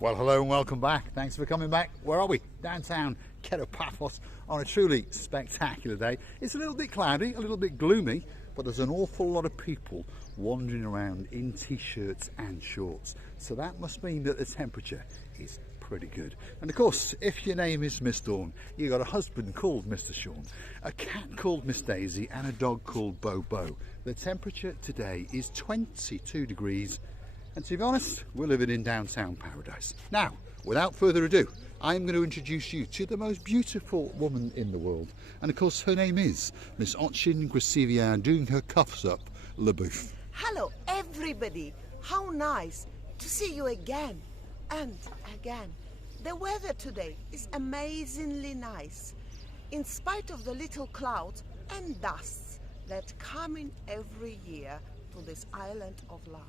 Well, hello and welcome back. Thanks for coming back. Where are we? Downtown Paphos on a truly spectacular day. It's a little bit cloudy, a little bit gloomy, but there's an awful lot of people wandering around in t-shirts and shorts. So that must mean that the temperature is pretty good. And of course, if your name is Miss Dawn, you got a husband called Mr. Sean, a cat called Miss Daisy, and a dog called Bobo. The temperature today is 22 degrees. And to be honest, we're living in downtown paradise. Now, without further ado, I'm going to introduce you to the most beautiful woman in the world. And of course, her name is Miss Ochin Gracevia, doing her cuffs up, LaBouffe. Hello, everybody. How nice to see you again and again. The weather today is amazingly nice, in spite of the little clouds and dusts that come in every year to this island of love.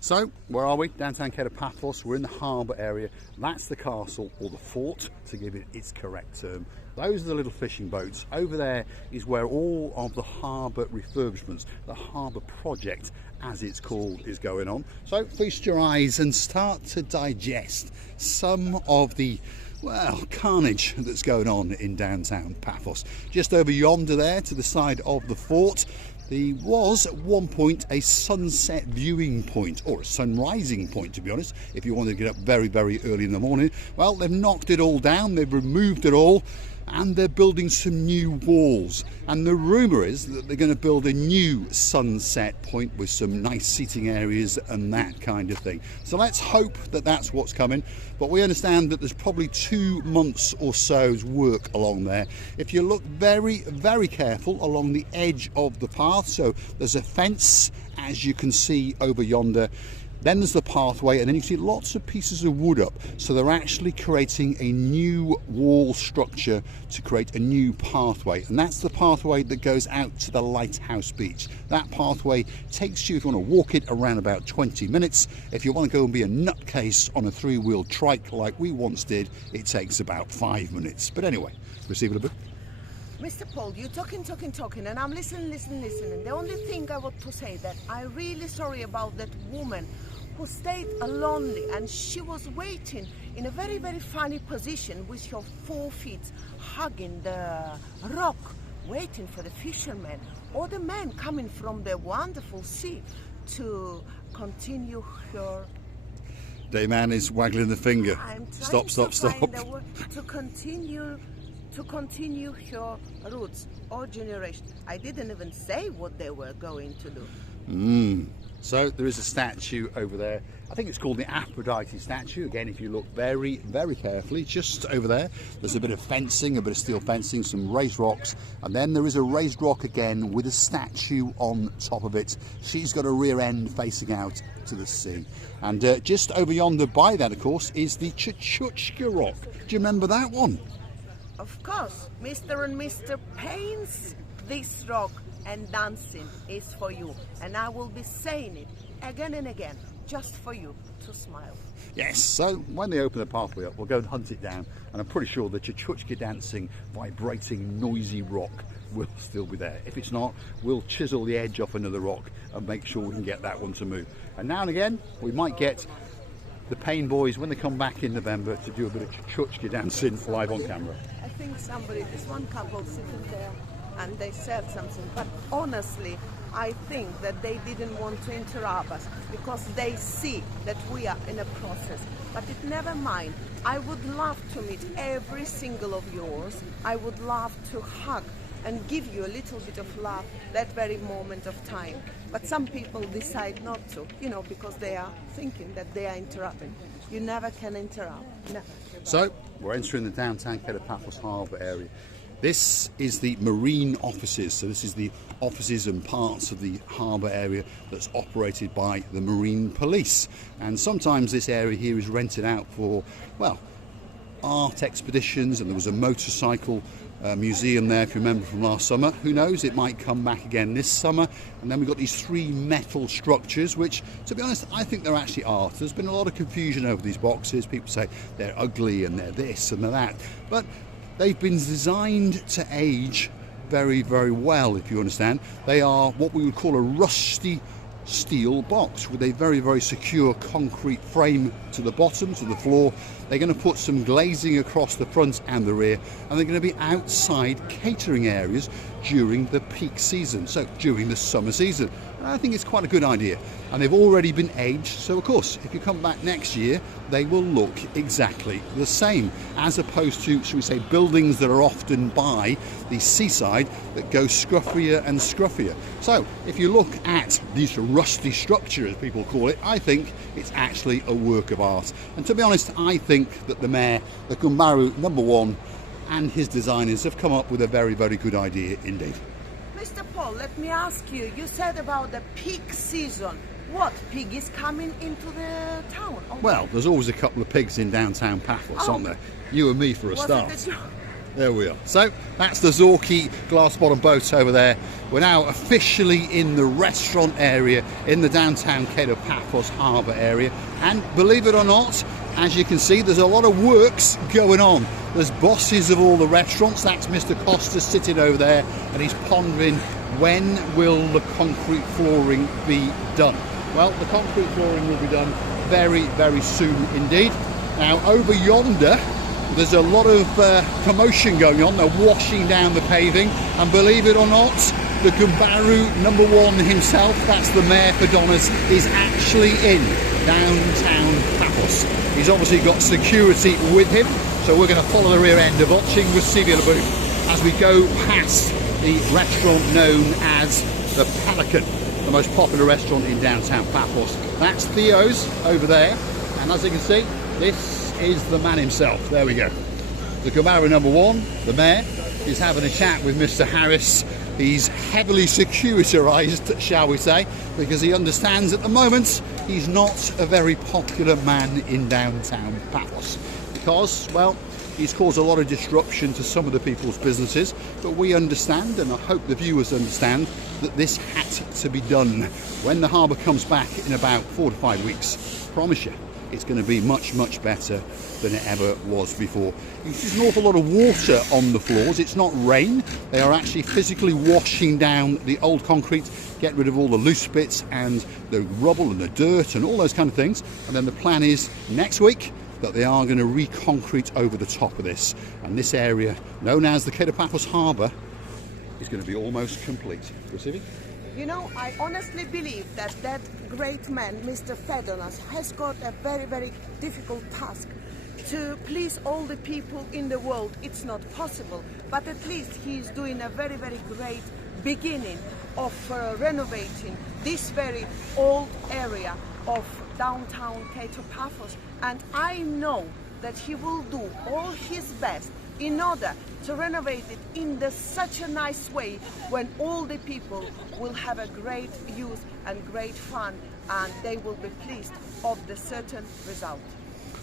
So, where are we? Downtown Paphos. We're in the harbour area. That's the castle, or the fort, to give it its correct term. Those are the little fishing boats. Over there is where all of the harbour refurbishments, the harbour project, as it's called, is going on. So, feast your eyes and start to digest some of the, well, carnage that's going on in downtown Paphos. Just over yonder there, to the side of the fort, there was at one point a sunset viewing point, or a sunrising point, to be honest, if you wanted to get up very, very early in the morning. Well, they've knocked it all down, they've removed it all, and they're building some new walls. And the rumour is that they're going to build a new sunset point with some nice seating areas and that kind of thing. So let's hope that that's what's coming. But we understand that there's probably 2 months or so's work along there. If you look very, very careful along the edge of the path, so there's a fence, as you can see over yonder. Then there's the pathway, and then you see lots of pieces of wood up. So they're actually creating a new wall structure to create a new pathway. And that's the pathway that goes out to the Lighthouse Beach. That pathway takes you, if you want to walk it, around about 20 minutes. If you want to go and be a nutcase on a 3-wheel trike like we once did, it takes about 5 minutes. But anyway, receive it a bit. Mr. Paul, you're talking, and I'm listening. The only thing I want to say that I'm really sorry about that woman who stayed lonely, and she was waiting in a very, very funny position with her 4 feet hugging the rock, waiting for the fishermen or the man coming from the wonderful sea to continue her. Dayman is waggling the finger. Stop. To continue her roots or generation. I didn't even say what they were going to do. So there is a statue over there. I think it's called the Aphrodite statue. Again, if you look very, very carefully, just over there, there's a bit of fencing, a bit of steel fencing, some raised rocks, and then there is a raised rock again with a statue on top of it. She's got a rear end facing out to the sea. And just over yonder by that, of course, is the Chuchuchka rock. Do you remember that one? Of course, Mr. and Mr. paints this rock, and dancing is for you. And I will be saying it again and again, just for you to smile. Yes, so when they open the pathway up, we'll go and hunt it down. And I'm pretty sure the Chuchuchka dancing, vibrating, noisy rock will still be there. If it's not, we'll chisel the edge off another rock and make sure we can get that one to move. And now and again, we might get the Pain Boys, when they come back in November, to do a bit of Chuchuchka dancing live on camera. I think this one couple sitting there, and they said something, but honestly, I think that they didn't want to interrupt us because they see that we are in a process. But it never mind. I would love to meet every single of yours. I would love to hug and give you a little bit of love that very moment of time. But some people decide not to, because they are thinking that they are interrupting. You never can interrupt, never. So, we're entering the downtown Paphos Harbour area. This is the marine offices, so this is the offices and parts of the harbour area that's operated by the marine police. And sometimes this area here is rented out for, well, art expeditions, and there was a motorcycle museum there, if you remember from last summer. Who knows, it might come back again this summer. And then we've got these 3 metal structures, which, to be honest, I think they're actually art. There's been a lot of confusion over these boxes. People say they're ugly and they're this and they're that, but they've been designed to age very, very well, if you understand. They are what we would call a rusty steel box with a very, very secure concrete frame to the bottom, to the floor. They're going to put some glazing across the front and the rear, and they're going to be outside catering areas during the peak season, so during the summer season. And I think it's quite a good idea, and they've already been aged, so of course if you come back next year they will look exactly the same, as opposed to, shall we say, buildings that are often by the seaside that go scruffier and scruffier. So if you look at this rusty structure, as people call it, I think it's actually a work of art. And to be honest, I think that the mayor, the Gumbaru #1, and his designers have come up with a very, very good idea indeed. Mr. Paul, let me ask you, you said about the peak season. What pig is coming into the town? Well, there's always a couple of pigs in downtown Paphos, aren't there? You and me for a start. There we are. So that's the Zorki glass bottom boat over there. We're now officially in the restaurant area in the downtown Paphos Harbour area. And believe it or not, as you can see, there's a lot of works going on. There's bosses of all the restaurants. That's Mr. Costa sitting over there, and he's pondering, when will the concrete flooring be done? Well, the concrete flooring will be done very, very soon indeed. Now, over yonder, there's a lot of commotion going on. They're washing down the paving, and believe it or not, the Gumbaru #1 himself, that's the Mayor for Donners, is actually in downtown Paphos. He's obviously got security with him, so we're going to follow the rear end of watching with Sylvia LeBouf as we go past the restaurant known as the Pelican, the most popular restaurant in downtown Paphos. That's Theo's over there, and as you can see, this is the man himself. There we go. The Gumbaru #1, the mayor, is having a chat with Mr. Harris. He's heavily securitarised, shall we say, because he understands at the moment he's not a very popular man in downtown Paphos. Because, well, he's caused a lot of disruption to some of the people's businesses, but we understand, and I hope the viewers understand, that this had to be done. When the harbour comes back in about 4 to 5 weeks, I promise you, it's going to be much, much better than it ever was before. There's an awful lot of water on the floors. It's not rain. They are actually physically washing down the old concrete, get rid of all the loose bits and the rubble and the dirt and all those kind of things. And then the plan is next week that they are going to re-concrete over the top of this. And this area, known as the Paphos Harbour, is going to be almost complete. You know, I honestly believe that that great man, Mr. Fedonas, has got a very, very difficult task to please all the people in the world. It's not possible, but at least he's doing a very, very great beginning of renovating this very old area of downtown Paphos, and I know that he will do all his best in order to renovate it in such a nice way when all the people will have a great use and great fun, and they will be pleased of the certain result.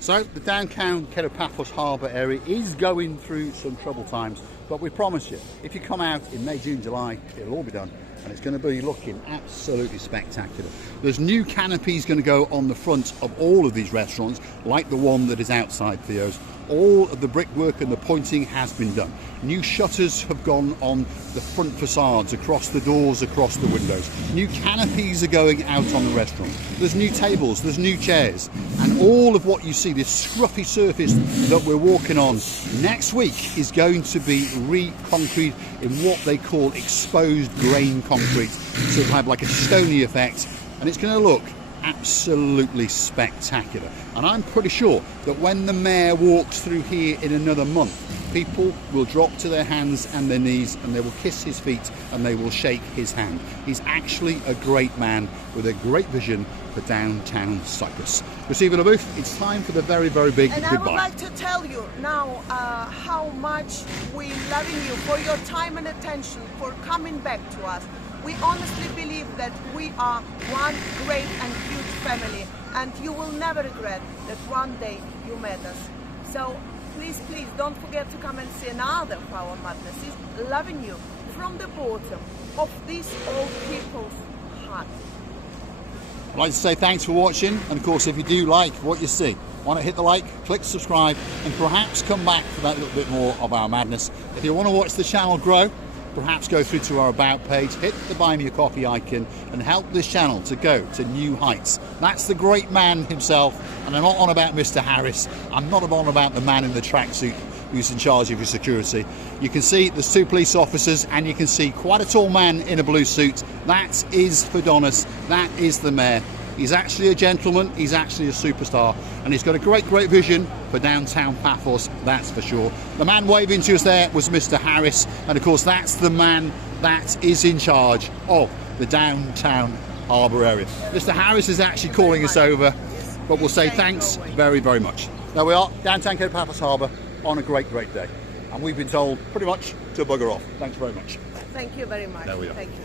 So the downtown Paphos Harbour area is going through some troubled times, but we promise you, if you come out in May, June, July, it'll all be done. And it's going to be looking absolutely spectacular. There's new canopies going to go on the front of all of these restaurants, like the one that is outside Theo's. All of the brickwork and the pointing has been done. New shutters have gone on the front facades, across the doors, across the windows. New canopies are going out on the restaurant. There's new tables, there's new chairs, and all of what you see, this scruffy surface that we're walking on, next week is going to be re-concrete in what they call exposed grain concrete. So it'll have like a stony effect, and it's going to look absolutely spectacular. And I'm pretty sure that when the mayor walks through here in another month, people will drop to their hands and their knees, and they will kiss his feet and they will shake his hand. He's actually a great man with a great vision for downtown Cyprus. Sylvia LeBouf, it's time for the very, very big and goodbye. I would like to tell you now how much we loving you for your time and attention, for coming back to us. We honestly believe that we are one great and huge family, and you will never regret that one day you met us. So please, please don't forget to come and see another of our madnesses, loving you from the bottom of these old people's heart. I'd like to say thanks for watching, and of course if you do like what you see, why not hit the like, click subscribe, and perhaps come back for that little bit more of our madness. If you want to watch the channel grow, perhaps go through to our About page, hit the Buy Me a Coffee icon and help this channel to go to new heights. That's the great man himself, and I'm not on about Mr. Harris. I'm not on about the man in the tracksuit who's in charge of your security. You can see there's 2 police officers, and you can see quite a tall man in a blue suit. That is Padonis. That is the mayor. He's actually a gentleman, he's actually a superstar, and he's got a great vision for downtown Paphos, that's for sure. The man waving to us there was Mr. Harris, and of course that's the man that is in charge of the downtown harbour area. Mr. Harris is actually calling us over, but we'll say thanks very much. There we are, downtown Cape Paphos Harbour on a great day, and we've been told pretty much to bugger off. Thanks very much. Thank you very much. There we are. Thank you.